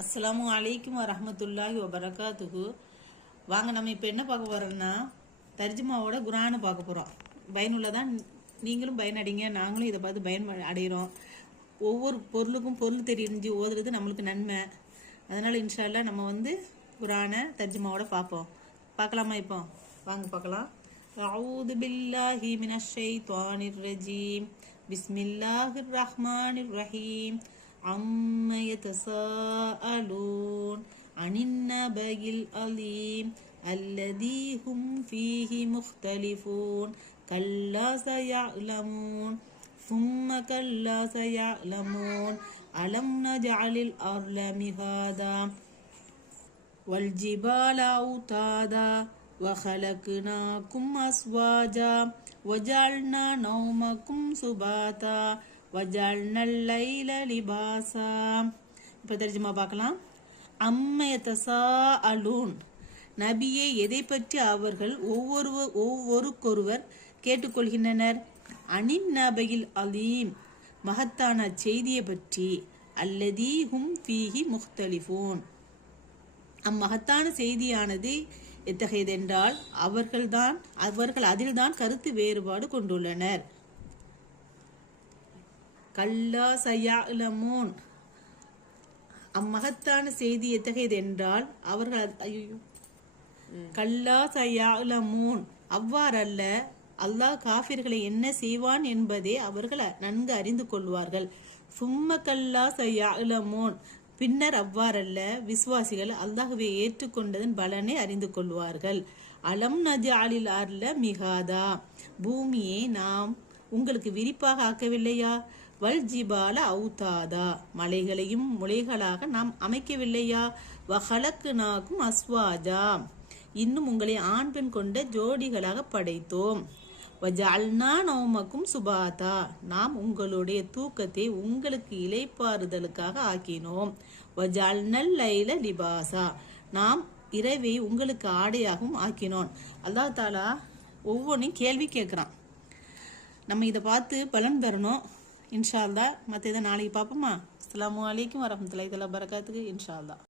அஸ்ஸலாமு அலைக்கும் வரஹ்மத்துல்லாஹி வபரகாத்துஹு. வாங்க, நம்ம இப்போ என்ன பார்க்க போகிறோம்னா தர்ஜுமாவோட குரானை பார்க்க போகிறோம். பயனுள்ளதான், நீங்களும் பயனடைங்க, நாங்களும் இதை பார்த்து பயன் அடைகிறோம். ஒவ்வொரு பொருளுக்கும் பொருள் தெரிஞ்சு ஓதுறது நம்மளுக்கு நன்மை. அதனால் இன்ஷா அல்லாஹ் நம்ம குரானை தர்ஜுமாவோட பார்ப்போம். பார்க்கலாமா? இப்போ வாங்க பார்க்கலாம். அஊது பில்லாஹி மினஷ் ஷைத்தானிர் ரஜீம். பிஸ்மில்லாஹிர் ரஹ்மானிர் ரஹீம். அம்ம யதஸாஅலூன் அனின் நபயில் அலீம் அல்லதீ ஹும் ஃபீஹி முக்தலிஃபூன் கல்லா சயஅலமூன் ثم كلا سيعلمون ألم نجعل الأرض مهادا والجبال أوتادا وخلقناكم أزواجا وجعلنا نومكم سباتا وجعلنا الليل لباسا. இப்போ தர்ஜுமா பார்க்கலாம். அம்ம யதஸாஅலூன், நபியே எதை பற்றி அவர்கள் ஒவ்வொருவருக்கொருவர் கேட்டுக்கொள்கின்றனர்? அனின் நபயில் அலீம், மகத்தான செய்தியை பற்றி. அல்லதீ ஹும் ஃபீஹி முக்தலிஃபூன், அம்மகத்தான செய்தியானது எத்தகையதென்றால் அவர்கள் அதில்தான் கருத்து வேறுபாடு கொண்டுள்ளனர். கல்லா சயஅலமூன், அம்மகத்தான செய்தி எத்தகையதென்றால் கல்லா சயஅலமூன், அவ்வாறல்ல, அல்லாஹ் காஃபிர்களை என்ன செய்வான் என்பதை அவர்கள் நன்கு அறிந்து கொள்வார்கள். சும்ம கல்லா சயஅலமூன், பின்னர் அவ்வாறல்ல, விசுவாசிகள் அல்லாஹ்வை ஏற்றுக்கொண்டதன் பலனை அறிந்து கொள்வார்கள். அலம் நஜஅலில் அர்ல மிகாதா, பூமியை நாம் உங்களுக்கு விரிப்பாக ஆக்கவில்லையா? வல் ஜிபால அவுதாதா, மலைகளையும் முளைகளாக நாம் அமைக்கவில்லையா? வஹலக்னாகும் அஸ்வாஜா, இன்னும் உங்களை ஆண் பெண் கொண்ட ஜோடிகளாக படைத்தோம். வஜஅல்னா நௌமக்கும் சுபாதா, நாம் உங்களுடைய தூக்கத்தை உங்களுக்கு இளைப்பாறுதலுக்காக ஆக்கினோம். வஜஅல்னல் லைல லிபாசா, நாம் இரவை உங்களுக்கு ஆடையாகவும் ஆக்கினோம். அல்லாஹ் தாலா ஒவ்வொன்றையும் கேள்வி கேட்குறான். நம்ம இதை பார்த்து பலன் பெறணும். இன்ஷா அல்லாஹ். மற்ற இதை நாளைக்கு பார்ப்போமா? அஸ்ஸலாமு அலைக்கும் வரஹ்மத்துல்லாஹி வபரகாத்துஹு. இன்ஷா அல்லாஹ்.